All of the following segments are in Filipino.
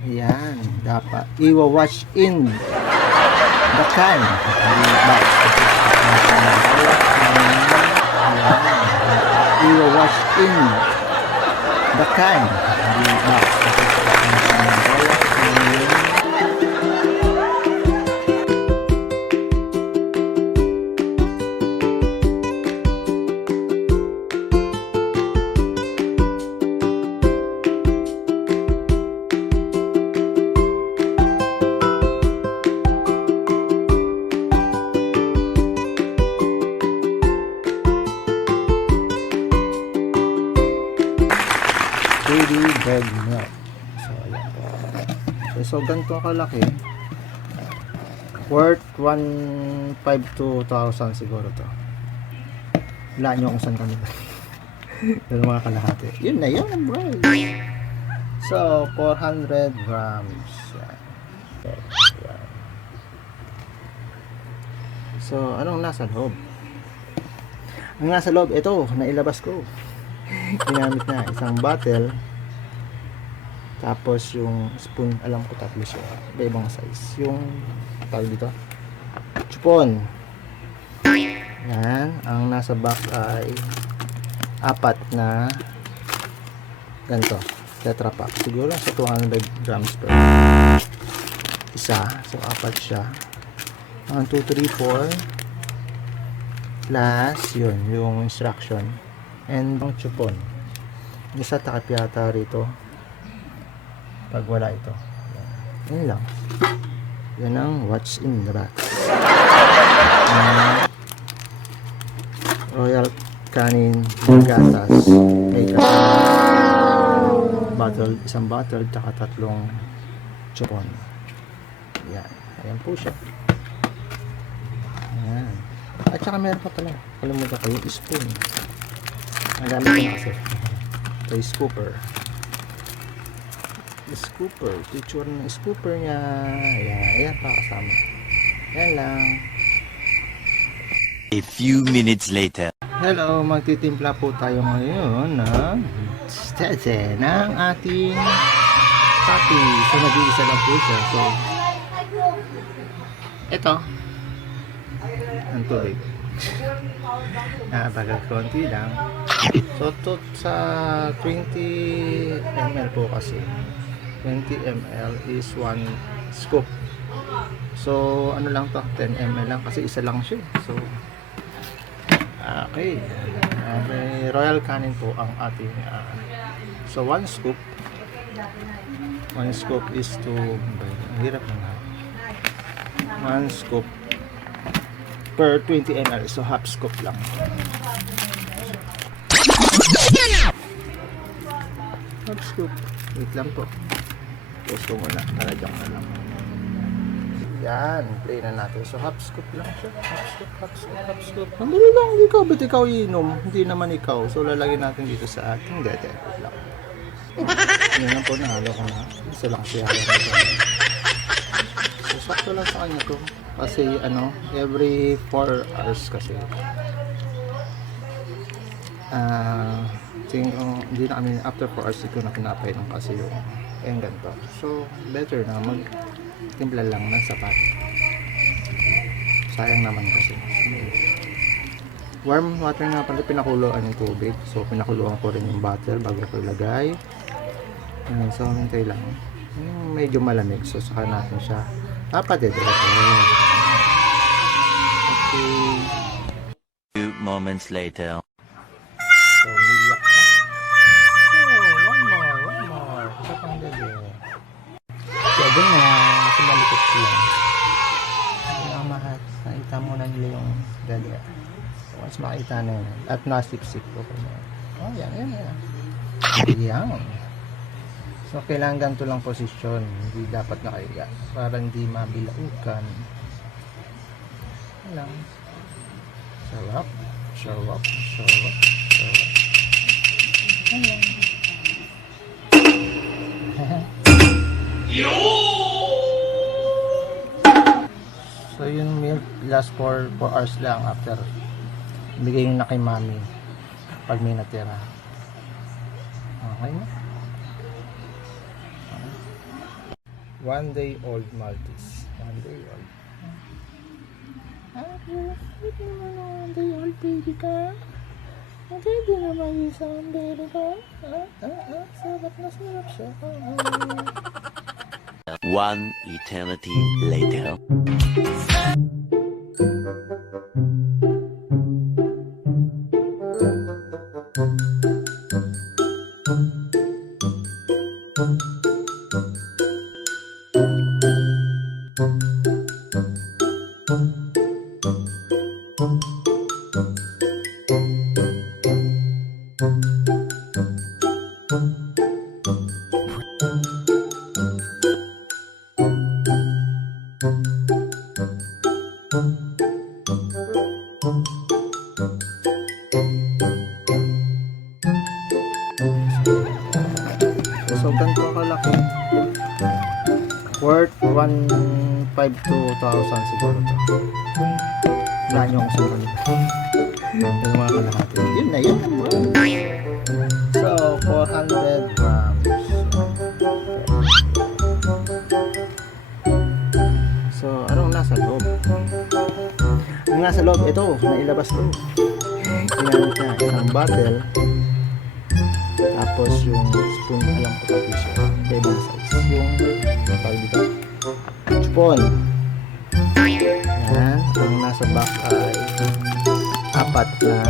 Ayan, dapat i-wash in the can. Ayan, i-wash in the can. Baby bread milk. So, ayan po. So, ganito kalaki. Worth 1,500 to 2,000 siguro to. Wala nyo kung saan kami. Pero mga kalahati. Yun na yun, bro. So, 400 grams. Yan. So, anong nasa loob? Ang nasa loob, ito, nailabas ko. Ginamit na isang bottle, tapos yung spoon, alam ko tatlo siya, ibang size, yung tawag dito, chupon. Yan, ang nasa box ay 4 na ganito, tetra pack, siguro sa 200 grams per isa, so 4 siya. 1, 2, 3, 4 plus yun, yung instruction and ang chupon. Isa takip yata rito pag wala ito. Yan lang. Yan ang what's in the box. Royal Canin gatas. May bottle, isang bottle tsaka 3 chupon. Yan. Ayan po siya. Ayan. At saka meron pa pala. Kalimutan ko yung spoon. Ang dami ko na kasi. Ito yung scooper. Scooper. Picture ng scooper niya. Ayan. Ayan pa kasama. Ayan lang. A few minutes later. Hello. Magtitimpla po tayo ngayon ng stete ng ating coffee. So nag-iisa lang po siya. So ito. Ang tubig. Bagal konti lang. So to sa 20 ml po kasi 20 ml is 1 scoop. So ano lang to, 10 ml lang kasi isa lang siya. So okay, Royal Canin po ang ating so 1 scoop is to hirap na 1 scoop per 20 ml, so half scoop lang. Half scoop. Wait lang po. Post ko muna. Talagang na lang. Yan. Play na natin. So half scoop lang siya. Half scoop. Hindi lang. Ikaw. Ba't ikaw iinom? Hindi naman ikaw. So lalagyan natin dito sa ating dede. Lang. Yan lang po. Nahalo ko na. Isa lang siya. So sakto lang sa kanya to. Kasi ano, every 4 hours kasi tingin ko, hindi na kami after 4 hours ito na pinapainom kasi yung ganito. So better na mag timpla lang ng sapat. Sayang naman kasi warm water nga pala, pinakuluan yung tubig. So pinakuluan ko rin yung bottle bago ko ilagay. So hintay lang medyo malamig, so saka natin siya papadedreto. Okay. Few moments later. So, umiiyak ka. So, one more. Isa pang dede. Pwede na. Kasi malikot sila. Kaya mahat. Nakita muna nila yung dede. So, once makita na yun. At nasip-sip ko. Oh, yan. Yan. So, kailangan ganito lang posisyon. Hindi dapat nakahiga. Para hindi mabilaukan. Lang. Sarap. Ayan. So yung milk last for 4 hours lang after bigay na kay mami pag may natira. Okay na. 1 day old Maltese. 1 day old. Cute naman ang 1 day old baby ka. Baby naman isang baby ka. Sarap na sarap siya. One eternity later. So, ganito kalaki. Worth 1.5 to 2,000 siguro to. Wala nyo akong suman. Yung mga kalahati. Yun na yun. So, 400 grams. So, anong nasa loob? Ang nasa loob, ito, nailabas to. Ginamit niya, isang bottle. Tapos yung spoon, alam ko pati siya. Ibang size. Yung, tawag dito, chupon. Yan. Ang nasa back ay apat na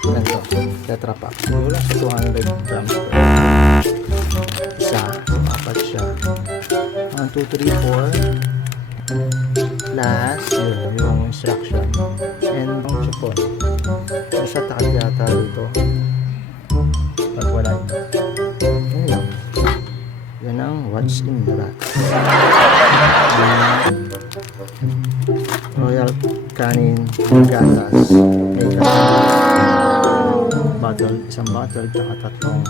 ganito, tetra pack. Siguro sa 200 grams per isa. So, apat siya. 1, 2, 3, 4. Plus, yun, yung instruction. And yung chupon. So, sa takal yata dito. Pag wala ito. Yun lang. Yan ang what's in the box. Royal Canin gatas. May gatas. Bottle, isang bottle, tsaka tatlong